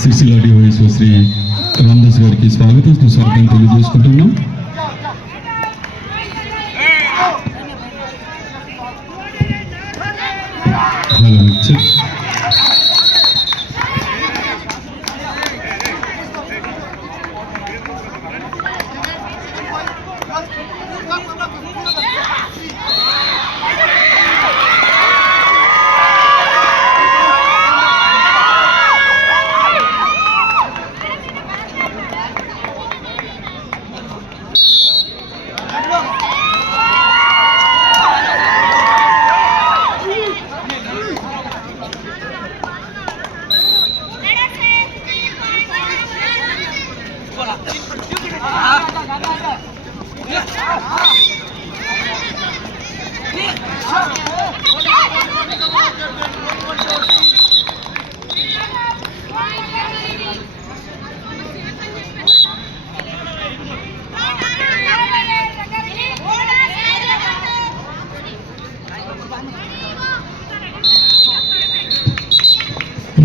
Sircilla DYSO Shri Ramdas గారికి స్వాగతం సుస్వాగతం తెలియజేసుకుంటున్నాం.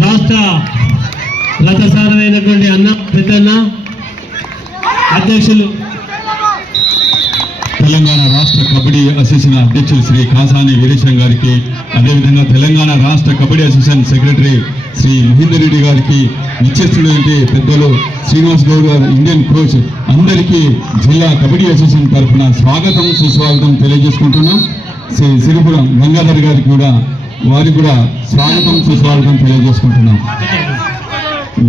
రాష్ట్ర రథసారమైనటువంటి అన్న పెద్దన్న అధ్యక్షులు తెలంగాణ రాష్ట్ర కబడ్డీ అసోసియేషన్ అధ్యక్షులు శ్రీ కాసాని వీరేశం గారికి, అదేవిధంగా తెలంగాణ రాష్ట్ర కబడ్డీ అసోసియేషన్ సెక్రటరీ శ్రీ మహేందర్ రెడ్డి గారికి, నిశ్చేస్తున్నటువంటి పెద్దలు శ్రీనివాస్ గౌడ్ గారు, ఇండియన్ కోచ్, అందరికీ జిల్లా కబడ్డీ అసోసియేషన్ తరఫున స్వాగతం సుస్వాగతం తెలియజేసుకుంటున్నాం. శ్రీ సిరిపురం గంగాధర్ గారికి కూడా వారికి కూడా స్వాగతం సుస్వాగతం తెలియజేసుకుంటున్నాం.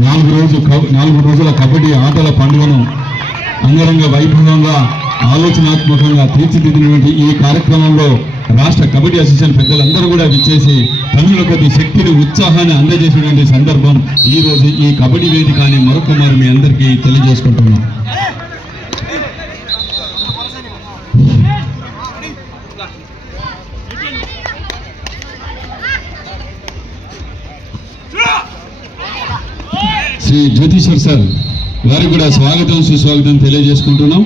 4 రోజుల కబడ్డీ ఆటల పండుగను అంగరంగ వైభవంగా ఆలోచనాత్మకంగా తీర్చిదిద్దినటువంటి ఈ కార్యక్రమంలో రాష్ట్ర కబడ్డీ అసోసియేషన్ పెద్దలందరూ కూడా విచ్చేసి తమిళ కొద్ది శక్తిని ఉత్సాహాన్ని అందజేసినటువంటి సందర్భం ఈ రోజు ఈ కబడ్డీ వేదిక అని మరొకమారు మీ అందరికీ తెలియజేసుకుంటున్నాం. శ్రీ జ్యోతిశ్వర్ సార్ వారికి కూడా స్వాగతం సుస్వాగతం తెలియజేసుకుంటున్నాం.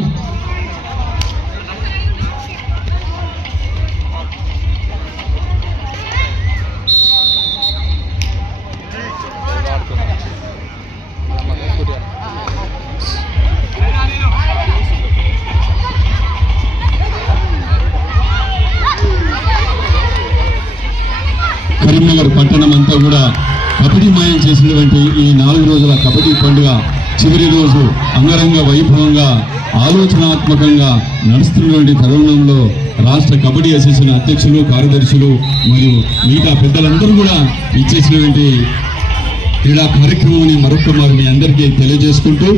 కరీంనగర్ పట్టణం అంతా కూడా కబడ్డీ మాయం చేసినటువంటి ఈ 4 రోజుల కబడ్డీ పండుగ చివరి రోజు అంగరంగ వైభవంగా ఆలోచనాత్మకంగా నడుస్తున్నటువంటి తరుణంలో రాష్ట్ర కబడ్డీ అసోసియేషన్ అధ్యక్షులు, కార్యదర్శులు మరియు మిగతా పెద్దలందరూ కూడా ఇచ్చేసినటువంటి క్రీడా కార్యక్రమాన్ని మరొకమారు మీ అందరికీ తెలియజేసుకుంటూ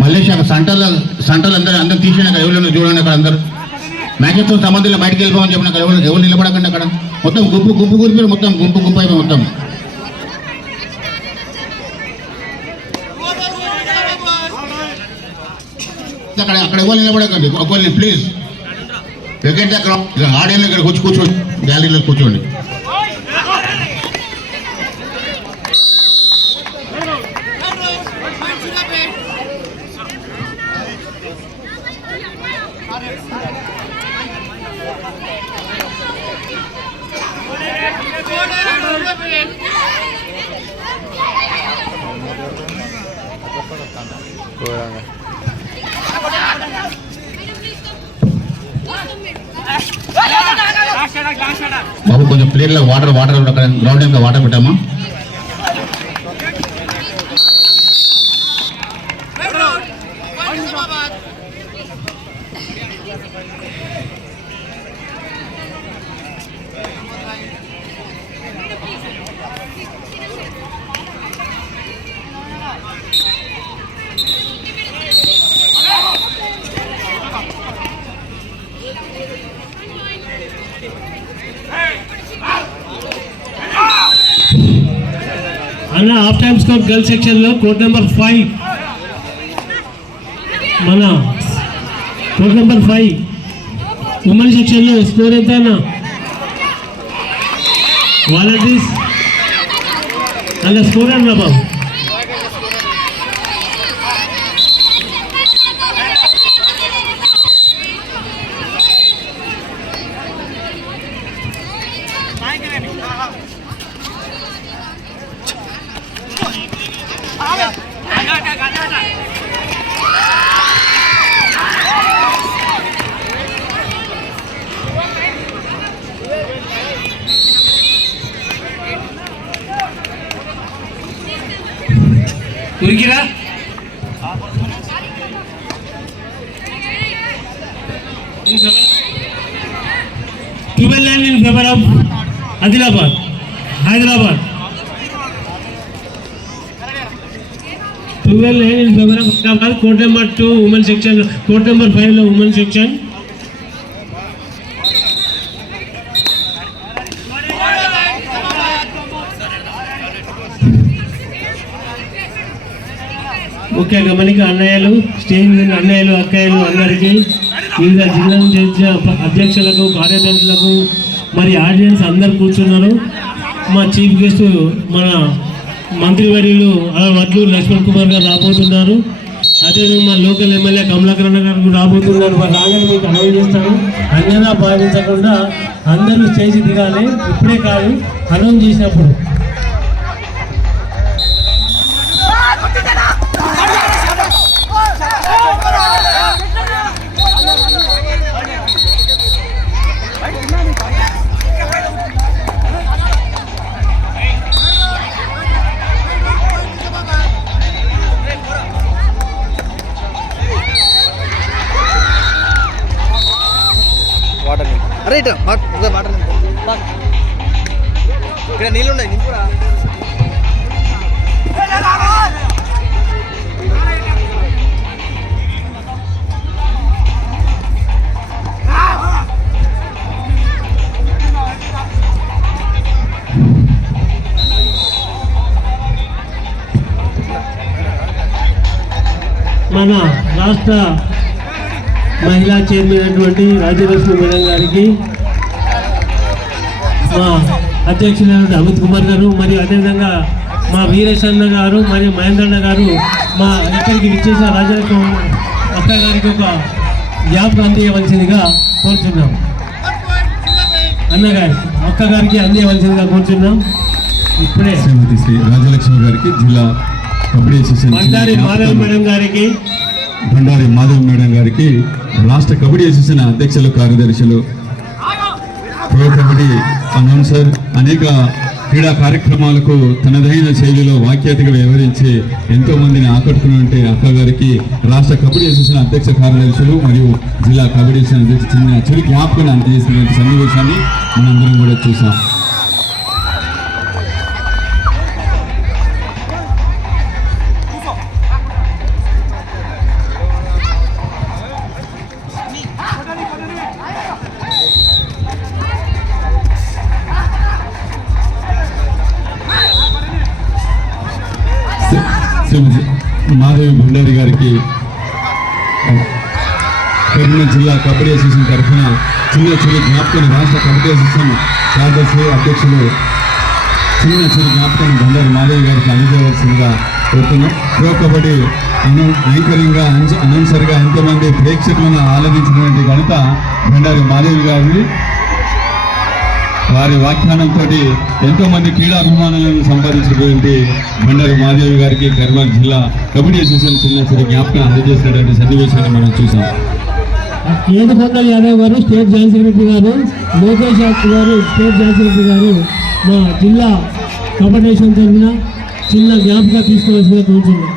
మల్లేష్ అక్కడ సంటలు అందరూ తీసినాక ఎవరు చూడండి. అక్కడ అందరూ మ్యాచెస్తో సంబంధంలో బయటకు వెళ్ళిపోమని చెప్పిన అక్కడ ఎవరు నిలబడకండి. అక్కడ మొత్తం గుంపు గురిపోయి మొత్తం గుంపు అయిపోయి మొత్తం అక్కడ ఎవరు నిలబడకండి. ఒకరిని ప్లీజ్ ఎందుకంటే అక్కడ ఆడియన్స్ ఇక్కడ కూర్చోండి, గ్యాలరీలో కూర్చోండి. బాబు కొంచెం ప్లేట్లో వాటర్ గ్రౌండ్ ఇంకా వాటర్ పెట్టామా? అన్న హాఫ్ టైమ్ స్కోర్ గర్ల్స్ సెక్షన్లో కోర్ట్ నెంబర్ 5 మన కోర్ట్ నెంబర్ 5 ఉమెన్ సెక్షన్లో స్కోర్ ఎంత అన్న వాలంటీర్స్ అన్న స్కోర్ అన్న బాబు ఉరికిరా 12 in favor of Adilabad, Hyderabad. 12 in favor of Hyderabad. Court number 2 women section, court number 5 lo women section. ముఖ్య గమనిక అన్నయ్యలు, స్టేజ్ మీద అన్నయ్యలు, అక్కయ్యలు అందరికీ, వివిధ జిల్లా నుంచి అధ్యక్షులకు, కార్యదర్శులకు, మరి ఆడియన్స్ అందరు కూర్చున్నారు. మా చీఫ్ గెస్ట్ మన మంత్రివర్యులు వడ్లు లక్ష్మణ్ కుమార్ గారు రాబోతున్నారు. అదేవిధంగా మా లోకల్ ఎమ్మెల్యే కమలాకరణ గారు కూడా రాబోతున్నారు. వారు రాగానే మీకు అనౌన్స్ చేస్తారు. అన్యదా భావించకుండా అందరూ స్టేజ్ దిగాలి. ఇప్పుడే కాదు, అనౌన్స్ చేసినప్పుడు. అరే వాటర్ ఇక్కడ నీళ్ళు ఉన్నాయి నింపురా. మన రాష్ట్ర మహిళా చైర్మన్ అయినటువంటి రాజ్యలక్ష్మి మేడం గారికి, మా అధ్యక్షులైనటువంటి అమిత్ కుమార్ గారు, మరియు అదేవిధంగా మా వీరేశన్న గారు మరియు మహేంద్రన్న గారు మా ఇక్కడికి విచ్చేసిన రాజ్యలక్ష్మి అక్క గారికి ఒక జ్ఞాపకం అందించవలసిందిగా కోరుచున్నాం. అన్నగారి అక్క గారికి అందించవలసిందిగా కోరుచున్నాం. ఇప్పుడే శ్రీమతి శ్రీ రాజలక్ష్మి గారికి, జిల్లా కబడ్డీ అసోసియేషన్ బండారి మాధవ్ మేడం గారికి, బండారి మాధవ్ మేడం గారికి, రాష్ట్ర కబడ్డీ అసోసియేషన్ అధ్యక్షులు, కార్యదర్శులు, ప్రో కబడ్డీ అనౌన్సర్, అనేక క్రీడా కార్యక్రమాలకు తనదైన శైలిలో వాఖ్యాతిగా వ్యవహరించి ఎంతో మందిని ఆకట్టుకున్నట్టే అక్క గారికి రాష్ట్ర కబడ్డీ అసోసియేషన్ అధ్యక్ష కార్యదర్శులు మరియు జిల్లా కబడ్డీ అసోసియేషన్ అధ్యక్ష చిన్న చిరు జ్ఞాపకాన్ని అందజేసినటువంటి సన్నివేశాన్ని మనందరం కూడా చూసాం. శ్రీమతి మాధవి భండారి గారికి కరీంనగర్ జిల్లా కబడ్డీ అసోసియేషన్ తరఫున చిన్న చిరు జ్ఞాపకాన్ని రాష్ట్ర కబడ్డీ అసోసియేషన్ కార్యదర్శి అధ్యక్షులు చిన్న చిరు జ్ఞాపకాన్ని బండారి మాధవి గారికి అందజేయవలసిందిగా కోరుతున్నాం. ప్రో కబడ్డీ యాంకరింగ్గా, అనౌన్సర్గా ఎంతోమంది ప్రేక్షకులను ఆలదించినటువంటి ఘనత బండారి మాధవి గారిని. వారి వ్యాఖ్యానంతో ఎంతో మంది క్రీడాభిమానులను సంపాదించినటువంటి బండారి మాధవి గారికి కరీంనగర్ జిల్లా కబడ్డీ అసోసియేషన్ చిన్న చిన్న జ్ఞాపకం అందజేసినటువంటి సన్నివేశాన్ని మనం చూసాం. కేతకొండల యాదవ్ గారు స్టేట్ జాయింట్ సెక్రటరీ గారు, లోకేష్ గారు స్టేట్ జాయింట్ సెక్రటరీ గారు మా జిల్లా కబడ్డీ అసోసియేషన్ తరఫున చిన్న జ్ఞాపకం తీసుకోవాల్సిందిగా కోరుతున్నాం.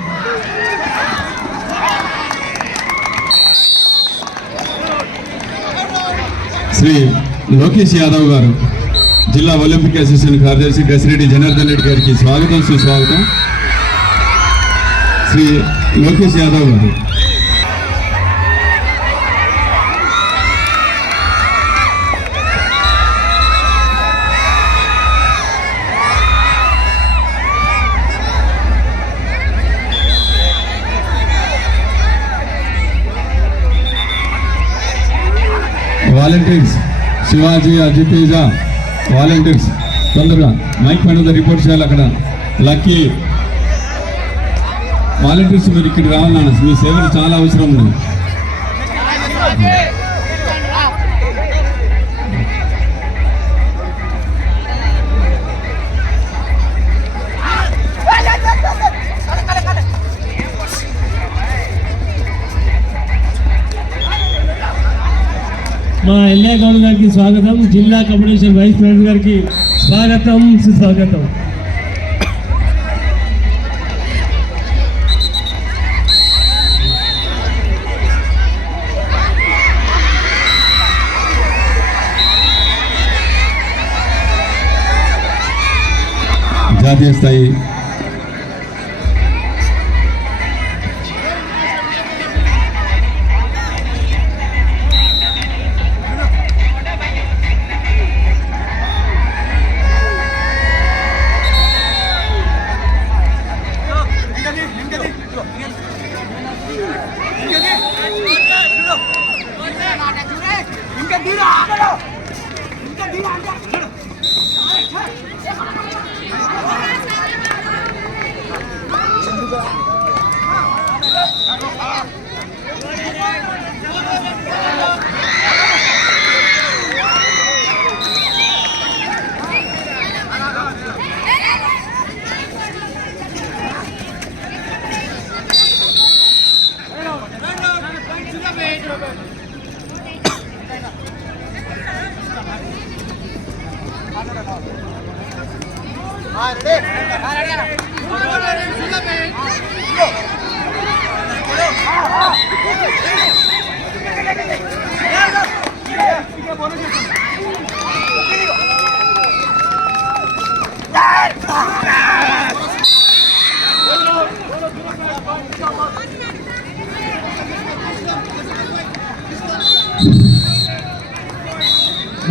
శ్రీ లోకేష్ యాదవ్ గారు, జిల్లా ఒలింపిక్ అసోసియేషన్ కార్యదర్శి, గసిరెడ్డి జనార్దన్ రెడ్డి గారికి స్వాగతం, సుస్వాగతం. శ్రీ లోకేష్ యాదవ్ గారు. వాలంటీర్స్ శివాజీ అజితేజ వాలంటీర్స్ తొందరగా మైక్ పైన రిపోర్ట్ చేయాలి. అక్కడ లక్కీ వాలంటీర్స్ మీరు ఇక్కడికి రావాలన్నా, మీ సేవలు చాలా అవసరం ఉంది. మా ఎల్ఏ గౌడ్ గారికి స్వాగతం, జిల్లా కమ్యూనికేషన్ వైస్ ప్రెసిడెంట్ గారికి స్వాగతం, సుస్వాగతం. జాతీయ స్థాయి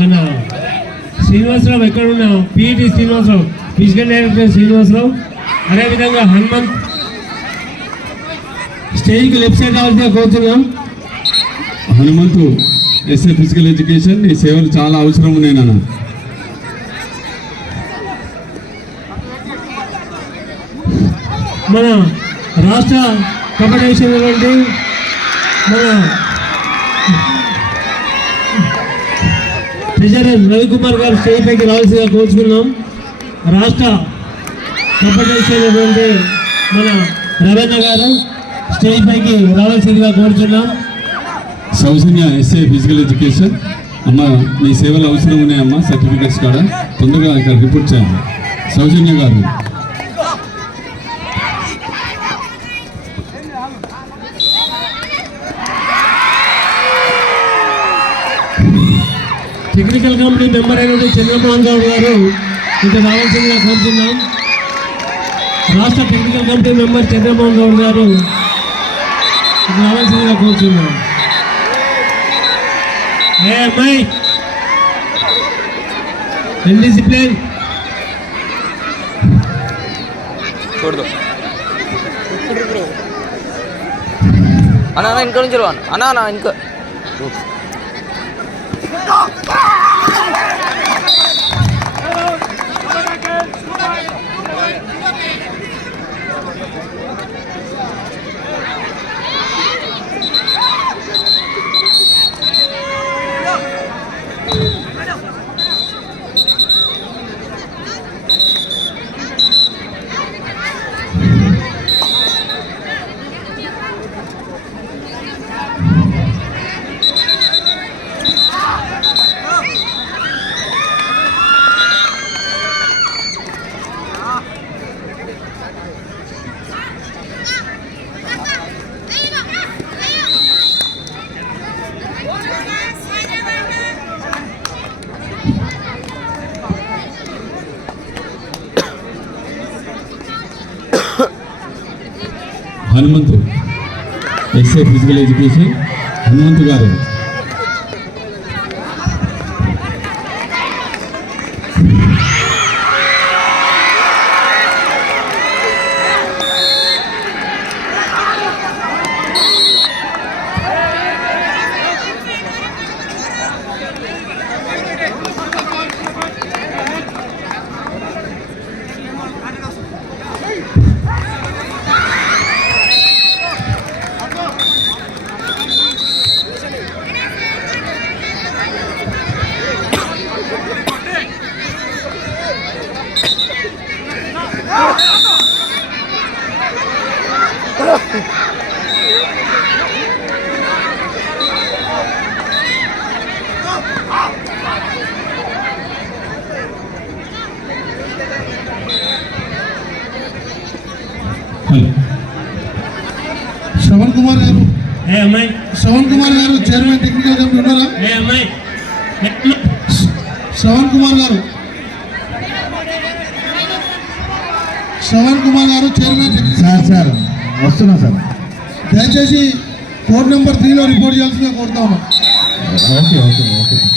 మన శ్రీనివాసరావు ఎక్కడున్నా, PET Srinivasarao, physical director Srinivasarao, అదేవిధంగా హనుమంత్ స్టేజ్కి లెఫ్ట్ సైడ్ రావాల్సిన కోరుతున్నాం. హనుమంతు ఎస్ఏ ఫిజికల్ ఎడ్యుకేషన్, ఈ సేవలు చాలా అవసరం ఉన్నాయి నాన్న. మన రాష్ట్ర కబడ్డీ నుండి మన ట్రెజరర్ రవికుమార్ గారు స్టేజ్ పైకి రావాల్సిందిగా కోరుచుకున్నాం. రాష్ట్ర కబడ్డీ నుండి మన రవణ గారు స్టేజ్ పైకి రావాల్సిందిగా కోరుచున్నాం. సౌజన్య ఎస్ఏ ఫిజికల్ ఎడ్యుకేషన్, అమ్మ మీ సేవలు అవసరం ఉన్నాయమ్మా, సర్టిఫికెట్స్ కూడా తొందరగా ఇక్కడ రిపోర్ట్ చేయాలి. సౌజన్య గారు టెక్నికల్ కమిటీ మెంబర్ అయినటువంటి చంద్రమోహన్ గౌడ్ గారు ఇక్కడ రావాల్సిందిగా కోరుతున్నాం. రాష్ట్ర technical committee member Chandramohan Goud గారు ఇక్కడ రావాల్సిందిగా కోరుతున్నాం. ఏ అమ్మాయి ఇండిసిప్లిన్ చూడదు అన్న ఇంకో నుంచి అన్న ఇంకో Hanumanthu SA physical education, Hanumanthu గారు హలో శ్రవణ్ కుమార్ గారు, ఏ అమ్మాయి, శ్రవణ్ కుమార్ గారు చైర్మన్ టెక్నికల్ కమిటీ ఉన్నారా? ఏ అమ్మాయి, శ్రవణ్ కుమార్ గారు, శ్రవణ్ కుమార్ గారు చైర్మన్ టెక్నికల్. సార్ వస్తున్నా సార్. దయచేసి కోడ్ నెంబర్ 3లో రిపోర్ట్ చేయాల్సిందిగా కోరుతా ఉన్నాం. Okay okay okay sir.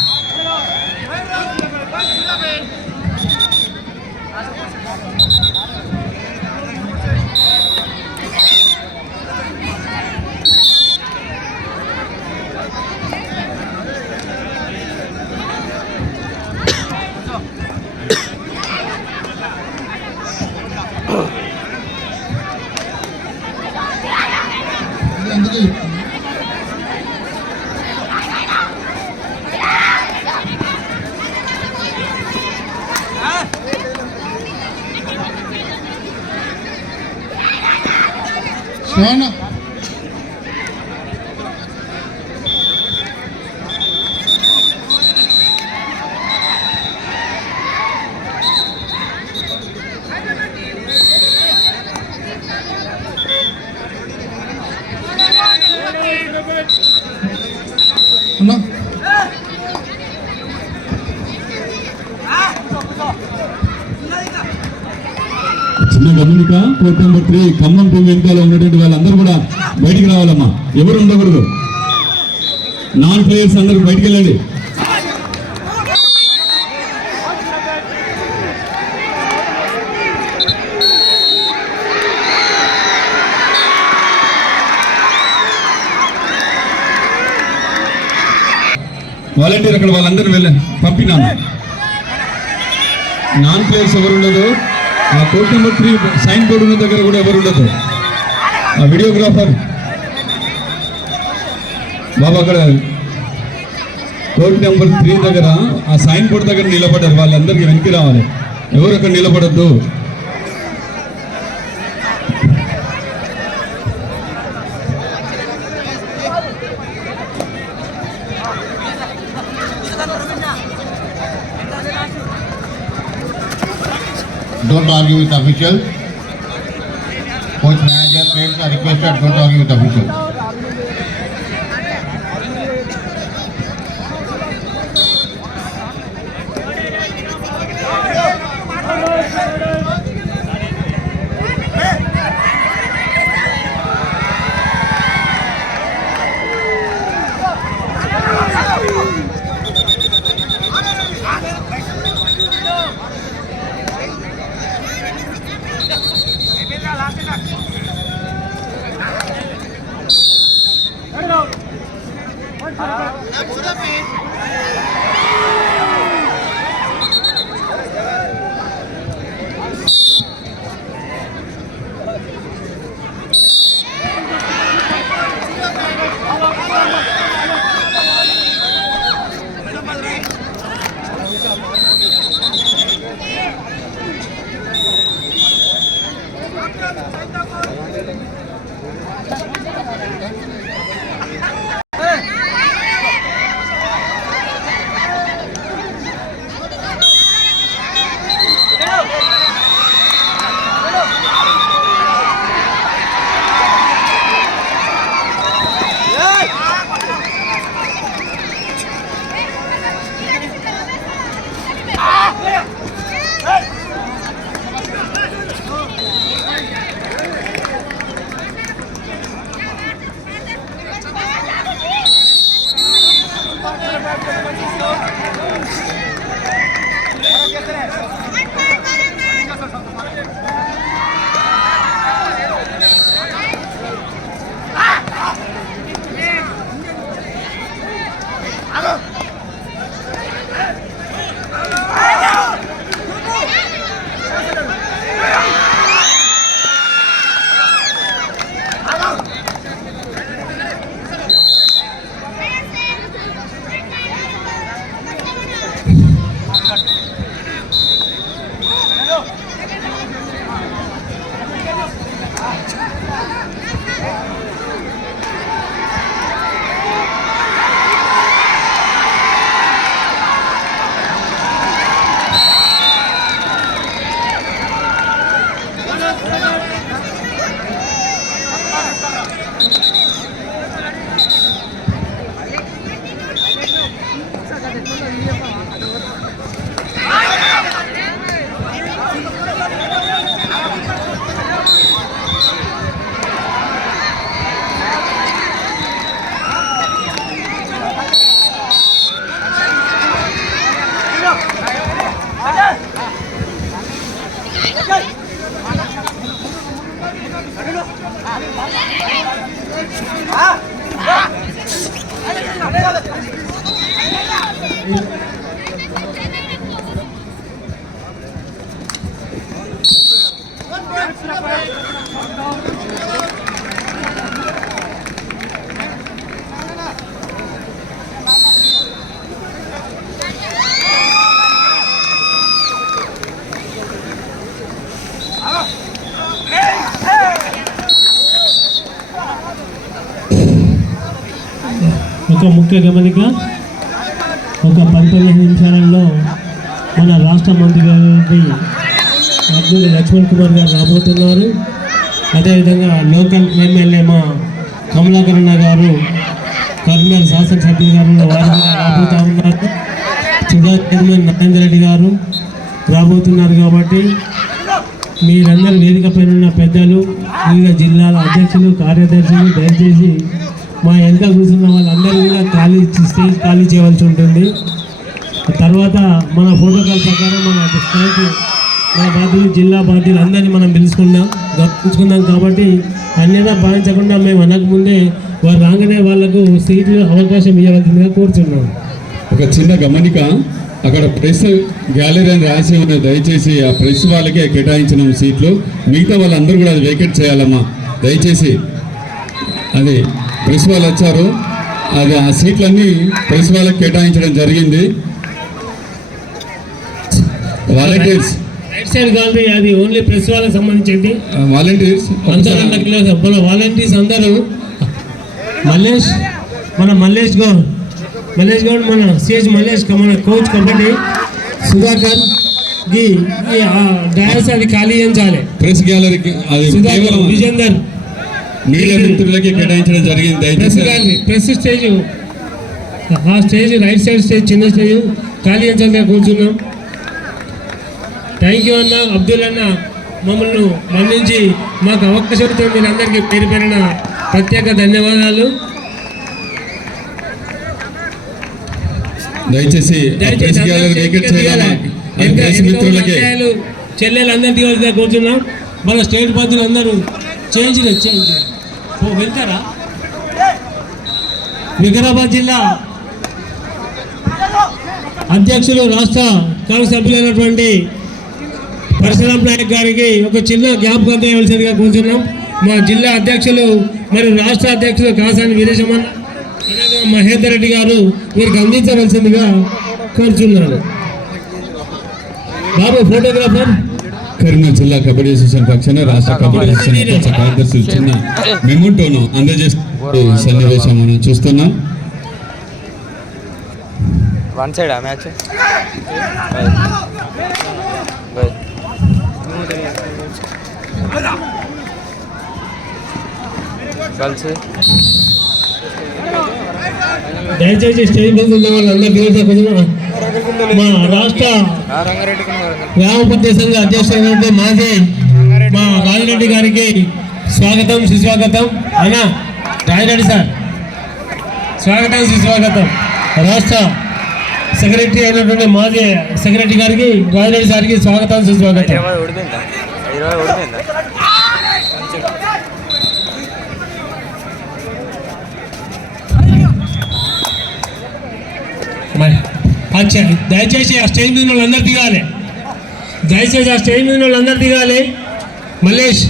అందుకే చెప్తున్నా. శ్రవణ అన్నా చిన్న గమనిక, కోర్ట్ నెంబర్ 3 ఖమ్మం టీం వెనుకాల ఉన్నటువంటి వాళ్ళందరూ కూడా బయటికి రావాలమ్మా, ఎవరు ఉండకూడదు. నాన్ ప్లేయర్స్ అందరూ బయటికి వెళ్ళండి. వాలంటీర్ అక్కడ వాళ్ళందరూ వెళ్ళండి, పంపినాను. నాన్ ప్లేయర్స్ ఎవరు ఉండదు. ఆ కోర్ట్ నెంబర్ 3 సైన్ బోర్డు ఉన్న దగ్గర కూడా ఎవరు ఉండదు. ఆ వీడియోగ్రాఫర్ బాబా అక్కడ కోర్ట్ నెంబర్ 3 దగ్గర ఆ సైన్ బోర్డు దగ్గర నిలబడ్డారు, వాళ్ళందరికీ వెనక్కి రావాలి, ఎవరు అక్కడ నిలబడద్దు. Don't argue with officials. Coach manager players are requested, don't argue with officials. ఒక ముఖ్య గమనిక, ఒక 10-15 నిమిషాలలో మన రాష్ట్ర మంత్రి గారి అబ్దుల్ లక్ష్మణ్ కుమార్ గారు రాబోతున్నారు. అదేవిధంగా లోకల్ ఎమ్మెల్యే మా కమలాకరణ గారు, కర్నూలు శాసనసభ్యులు గారు వారు రాబోతూ ఉన్నారు. సుధా చైర్మన్ నరేంద్ర రెడ్డి గారు రాబోతున్నారు. కాబట్టి మీరందరూ వేదిక పైన ఉన్న పెద్దలు, వివిధ జిల్లాల అధ్యక్షులు, కార్యదర్శులు దయచేసి మా వెనక కూర్చున్న వాళ్ళందరూ కూడా స్టేజ్ ఖాళీ చేయవలసి ఉంటుంది. తర్వాత మన ప్రోటోకాల్ ప్రకారం మన స్టేట్, మన బాధ్యులు, జిల్లా బాధ్యులు అందరినీ మనం గమనించుకుందాం. కాబట్టి అన్యదా భావించకుండా మేము అనకముందే వారు రాగానే వాళ్లకు సీట్లు అవకాశం ఇవ్వవలసిందిగా కోరుతున్నాం. ఒక చిన్న గమనిక, అక్కడ ప్రెస్ గ్యాలరీ అని రాసి ఉన్నది. దయచేసి ఆ ప్రెస్ వాళ్ళకే కేటాయించిన సీట్లు, మిగతా వాళ్ళందరూ కూడా అది వేకెట్ చేయాలమ్మా. దయచేసి అది ప్రెస్ వాళ్ళు వచ్చారు, అది ఆ సీట్లన్నీ ప్రెస్ వాళ్ళకి కేటాయించడం జరిగింది. వాలంటీర్స్ రైట్ సైడ్ గాలరీ అది ఓన్లీ ప్రెస్ వాళ్ళకి సంబంధించింది. వాలంటీర్స్ మన వాలంటీర్స్ అందరూ మల్లేష్ గౌడ్, మన సిహెచ్ మల్లేష్, మన కోచ్ కబడ్డీ సుధాకర్ డయాస్ అది ఖాళీ చేయించాలి. ప్రెస్ గ్యాలరీకి అది సుధాకర్, విజేందర్ మీడియా మిత్రులకి కేటాయించడం జరిగింది. దయచేసి ప్రెస్ స్టేజ్, ఆ స్టేజ్ రైట్ సైడ్ స్టేజ్, చిన్న స్టేజ్ ఖాళీ చేయించాలి కూర్చున్నాం. థ్యాంక్ యూ అన్న, అబ్దుల్ అన్న, మమ్మల్ని మన్నించి మాకు అవకాశం ఇస్తే మీరందరికీ పేరు పేరిన ప్రత్యేక ధన్యవాదాలు. దయచేసి ప్రెస్ గ్యాలరీ వేకెట్ చేయాలి. ప్రెస్ మిత్రులకి చెల్లెలు అందరు దిగాల్సిందిగా కూర్చున్నాం. మన స్టేట్ బాధ్యులు అందరూ చేంజ్ వెళ్తారా? వికారాబాద్ జిల్లా అధ్యక్షులు, రాష్ట్ర కాంగ్రెస్ సభ్యులైనటువంటి పరశురాం నాయక్ గారికి ఒక చిన్న జ్ఞాపకం చేయవలసిందిగా కూర్చున్నాం. మా జిల్లా అధ్యక్షులు మరియు రాష్ట్ర అధ్యక్షులు కాసాని వీరేశమన్, మహేందర్ రెడ్డి గారు వీరికి అందించవలసిందిగా కోరుచున్నాను. బాబు ఫోటోగ్రాఫర్. కరీంనగర్ జిల్లా కబడ్డీ అసోసియేషన్ పక్షాన రాష్ట్ర కబడ్డీ అసోసియేషన్ కార్యదర్శులు చిన్న మెమోటోను అందజేసే సన్నివేశం మనం చూస్తున్నాం. వన్ సైడ్ మ్యాచ్ కలిసి దయచేసి స్టేజ్ మీద ఉన్న వాళ్ళందరూ మా రాష్ట్ర గ్రామోపదేశ సంఘ అధ్యక్షుడు మాజీ మా రాజిరెడ్డి గారికి స్వాగతం, సుస్వాగతం. అన్న రాజిరెడ్డి సార్, స్వాగతం, సుస్వాగతం. రాష్ట్ర సెక్రటరీ అయినటువంటి మాజీ సెక్రటరీ గారికి, రాజిరెడ్డి సార్కి స్వాగతం, సుస్వాగతం. దయచేసి ఆ స్టేజ్ మీద వాళ్ళందరూ దిగాలి. మల్లేష్,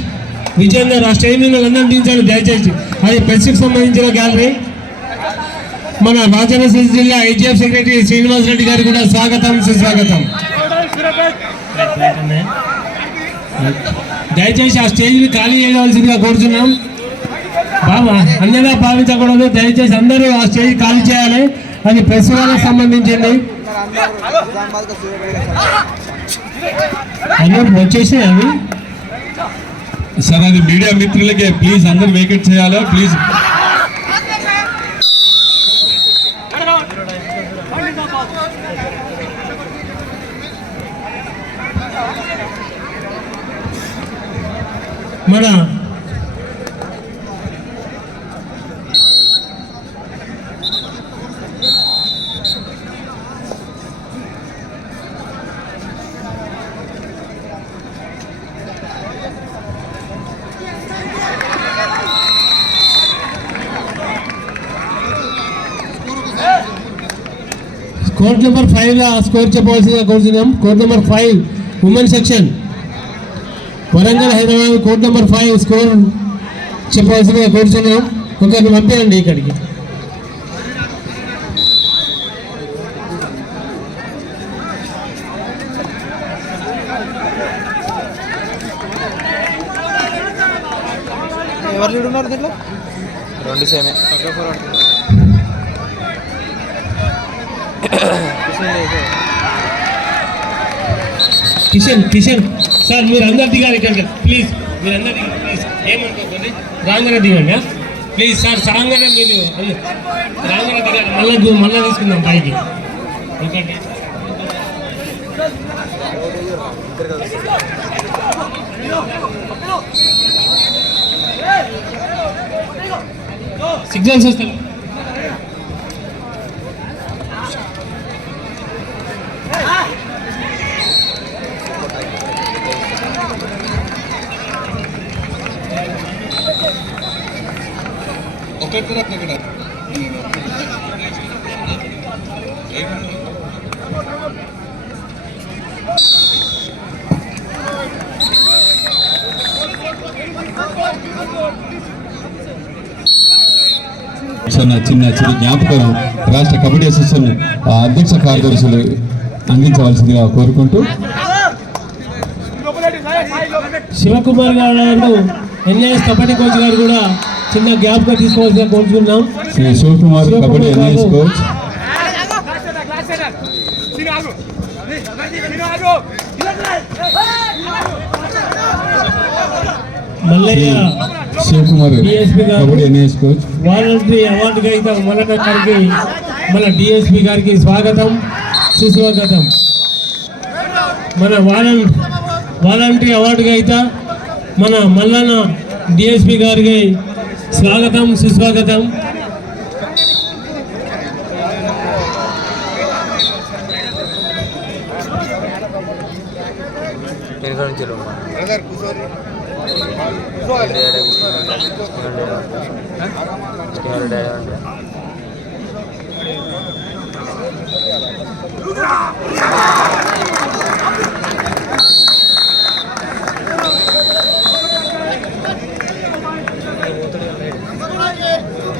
విజేందర్, ఆ స్టేజ్ మీద వాళ్ళందరూ దించాలి దయచేసి. అది ప్రెస్కి సంబంధించిన గ్యాలరీ. మన రాజన్న జిల్లా ఐజీఎఫ్ సెక్రటరీ శ్రీనివాస్ రెడ్డి గారికి కూడా స్వాగతం, సుస్వాగతం. దయచేసి ఆ స్టేజ్ని ఖాళీ చేయవలసిందిగా కోరుతున్నాం. బాబా అన్నగా భావించకూడదు. దయచేసి అందరూ ఆ స్టేజ్ ఖాళీ చేయాలి. అది ప్రెస్ వాళ్ళకి సంబంధించింది. అన్నీ వచ్చేసినాయి అవి. సార్ అది మీడియా మిత్రులకే, ప్లీజ్ అందరూ వేకెట్ చేయాలి ప్లీజ్. మన కోర్ట్ నెంబర్ 5గా స్కోర్ చెప్పవలసిందిగా కోరుతున్నాం. Court number 5 women section Warangal Hyderabad court number 5 score చెప్పవలసిందిగా కోరుతున్నాం. ఒకరిని పంపించండి ఇక్కడికి. ఎవరు చూడున్నారు దీంట్లో? 2 సేమే. కిషన్ సార్ మీరు అందరు దిగాలి ఇక్కడికి ప్లీజ్. మీరు అందరు దిగాలి ప్లీజ్. ఏమనుకోకండి, రాగానే దిగండి ప్లీజ్ సార్. రాగానే మీరు రాగానే దిగాలి. మళ్ళీ తీసుకుందాం పైకి. ఒకటి సిగ్నల్స్ వస్తాయి. చిన్న జ్ఞాపకం రాష్ట్ర కబడ్డీ అసోసియేషన్ అధ్యక్ష కార్యదర్శులు అందించవలసిందిగా కోరుకుంటూ శివకుమార్ గారు ఎన్ఐఎస్ కబడ్డీ కోచ్ గారు కూడా చిన్న జ్ఞాపకం తీసుకోవాల్సిందిగా కోరుకుంటున్నాం. Shri Sivakumar kabaddi NIS coach. Mallaiah Sivakumar kabaddi NIS coach. Voluntary award గ్రహీత మల్లన్న గారికి మన డిఎస్పి గారికి స్వాగతం సుస్వాగతం. మన వాలంటరీ అవార్డు గ్రహీత మన మల్లన్న డిఎస్పి గారికి స్వాగతం సుస్వాగతం.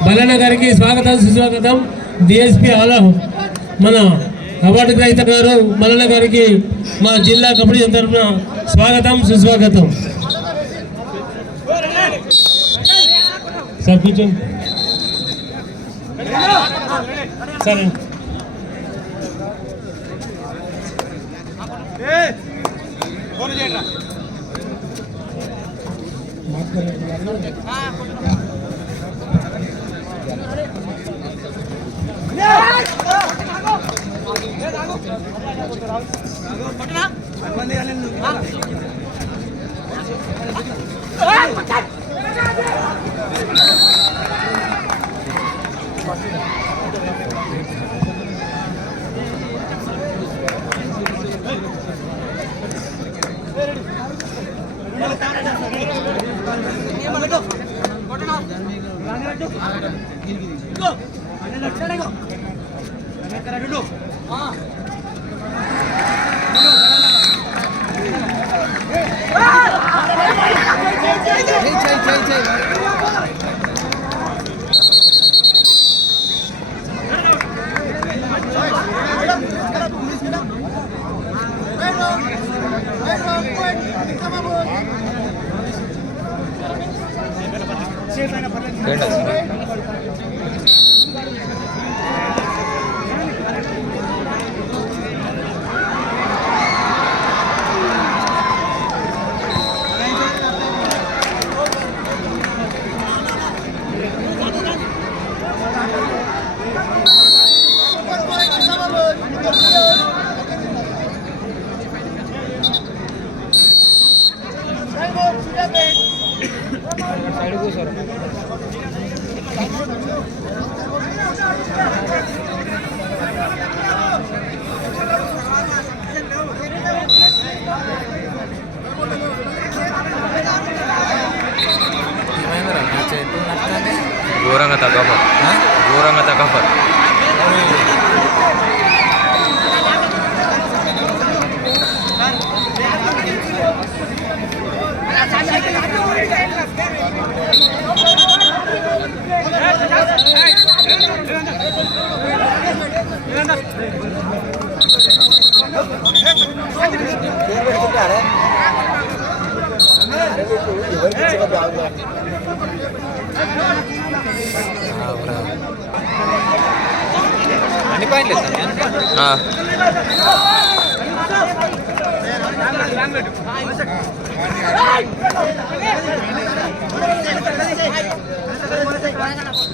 మల్లన్న గారికి స్వాగతం సుస్వాగతం. డిఎస్పి మన అవార్డు గ్రహీత గారు మల్లన్న గారికి మా జిల్లా కబడ్డీ తరఫున స్వాగతం సుస్వాగతం. సార్ కూర్చోండి సరే. ఘోరంగా తగ్గఫర్ అన్ని పాయింట్లు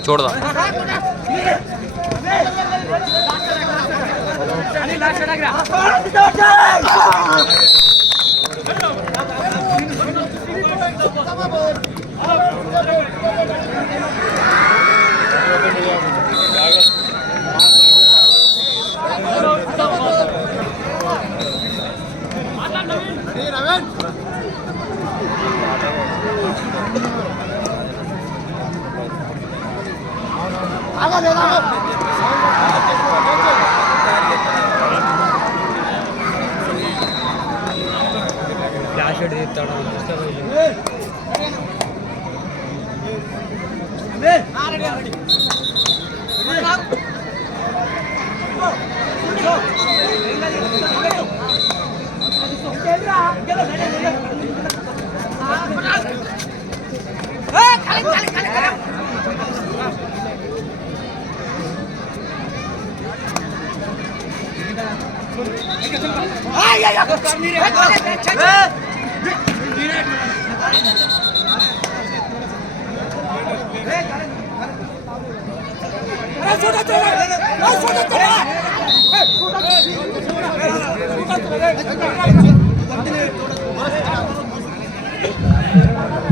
చూడదా ఫ్లాష్ తీస్తాడు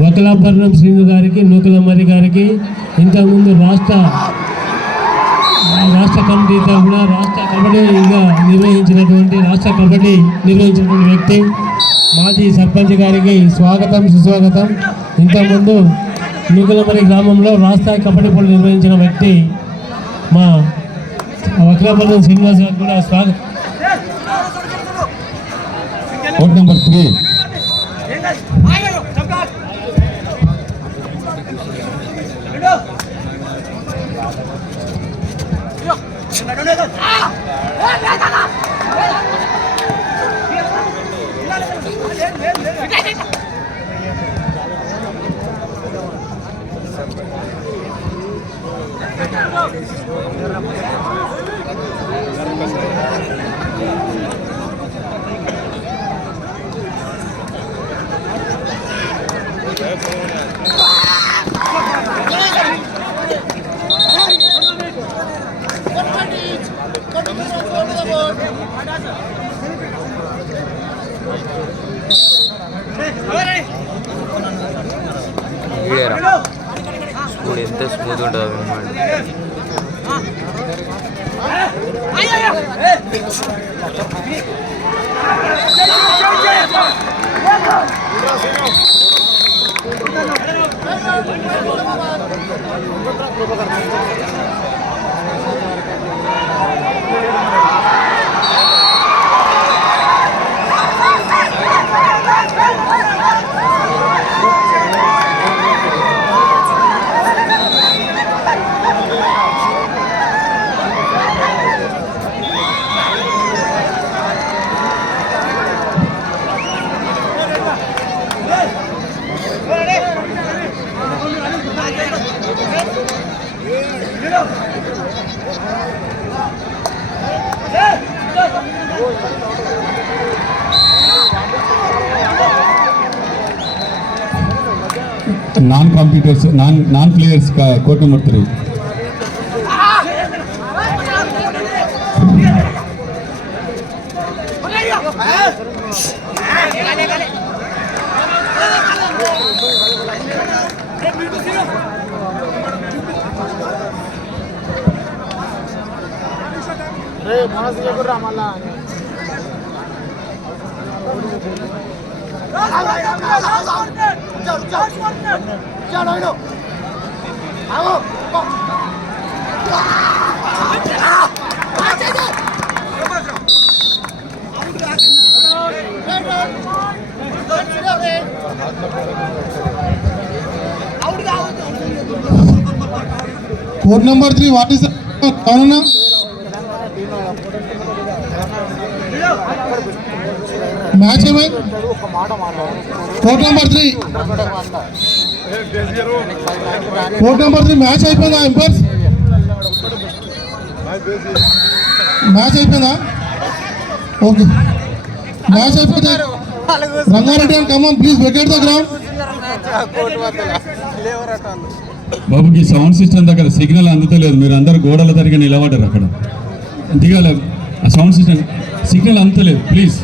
వకలాభరణం శ్రీను గారికి, నూకలమర్రి గారికి, ఇంతకుముందు రాష్ట్ర కమిటీ తరఫున రాష్ట్ర కబడ్డీగా నిర్వహించినటువంటి వ్యక్తి మాజీ సర్పంచ్ గారికి స్వాగతం, సుస్వాగతం. ఇంతకుముందు నూకలమర్రి గ్రామంలో రాష్ట్ర కబడ్డీ పోటీలు నిర్వహించిన వ్యక్తి మా వకలాభరణం శ్రీనివాస్ గారికి కూడా స్వాగతం. కోర్ట్ నెంబర్ 3 స్కూల్ ఎంత స్మూత్ ఉంటుంది non players का court number 3 Let's go. Court number 3 what is అవునన్నా మ్యాచ్ ఏమైంది కోర్ట్ నెంబర్ 3 మ్యాచ్ అయిపోయిందా ఎంపైర్స్ మ్యాచ్ అయిపోయిందా ఓకే మ్యాచ్ అయిపోతే Rangareddy and Khammam please vacate the ground బాబుకి సౌండ్ సిస్టమ్ దగ్గర సిగ్నల్ అందుతలేదు, మీరు అందరు గోడల దగ్గర నిలబడ్డారు అక్కడ దిగాల ఆ సౌండ్ సిగ్నల్ అందుతలేదు. ప్లీజ్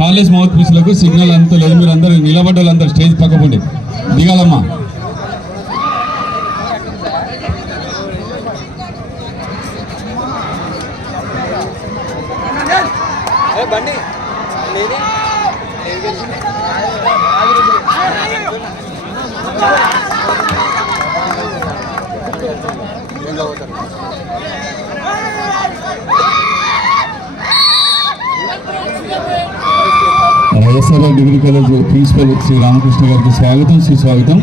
కాలేజ్ మౌత్ పీసులకు సిగ్నల్ అందుతలేదు, మీరు అందరు నిలబడ్డ వాళ్ళందరూ స్టేజ్ పక్కపండి దిగాలమ్మా. బండి YSR degree college principal Shri Ramakrishna గారికి స్వాగతం సుస్వాగతం.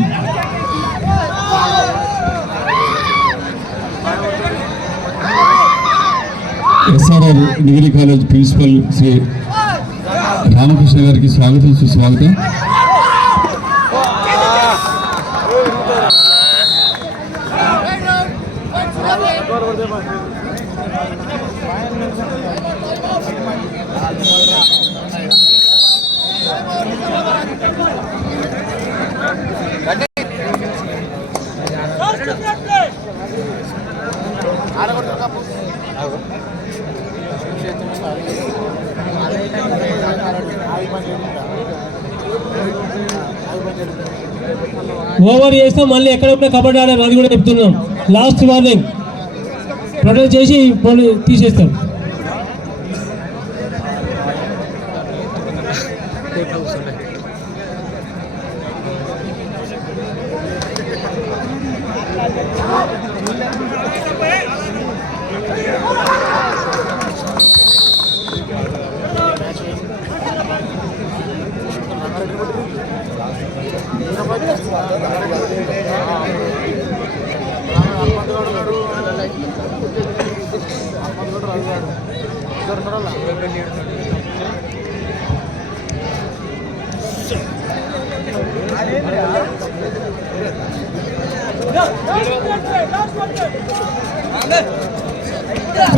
SRR degree college principal Shri Ramakrishna గారికి స్వాగతం సుస్వాగతం. ఓవర్ చేస్తే మళ్ళీ ఎక్కడెక్కడ కబడ్డీ ఆడారు అది కూడా చెప్తున్నాం. లాస్ట్ వార్నింగ్ ప్రొటెక్ట్ చేసి తీసేస్తాం.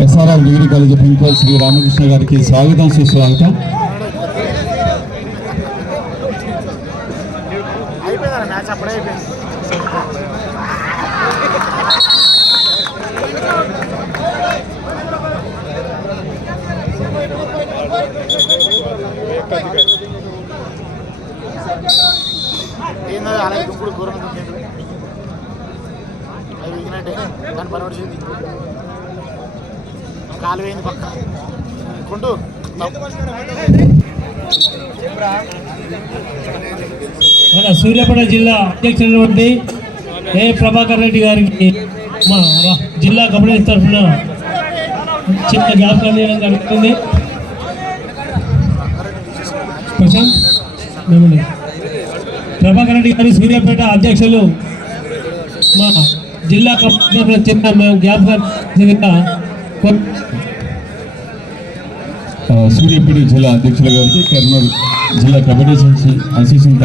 SRR degree college principal Shri Ramakrishna గారికి స్వాగతం సుస్వాగతం. మన సూర్యాపేట జిల్లా అధ్యక్షుడు ఏ ప్రభాకర్ రెడ్డి గారికి మా జిల్లా కబడ్డీ తరఫున చిన్న జ్ఞాపకం చేయడం జరుగుతుంది. ప్రశాంత్ ప్రభాకర్ రెడ్డి గారి సూర్యాపేట అధ్యక్షులు మా జిల్లా కబడ్డీ చిన్న జ్ఞాపకం సూర్యాపేట జిల్లా అధ్యక్షుల గారికి కరీంనగర్ జిల్లా కబడ్డీ అసోసియేషన్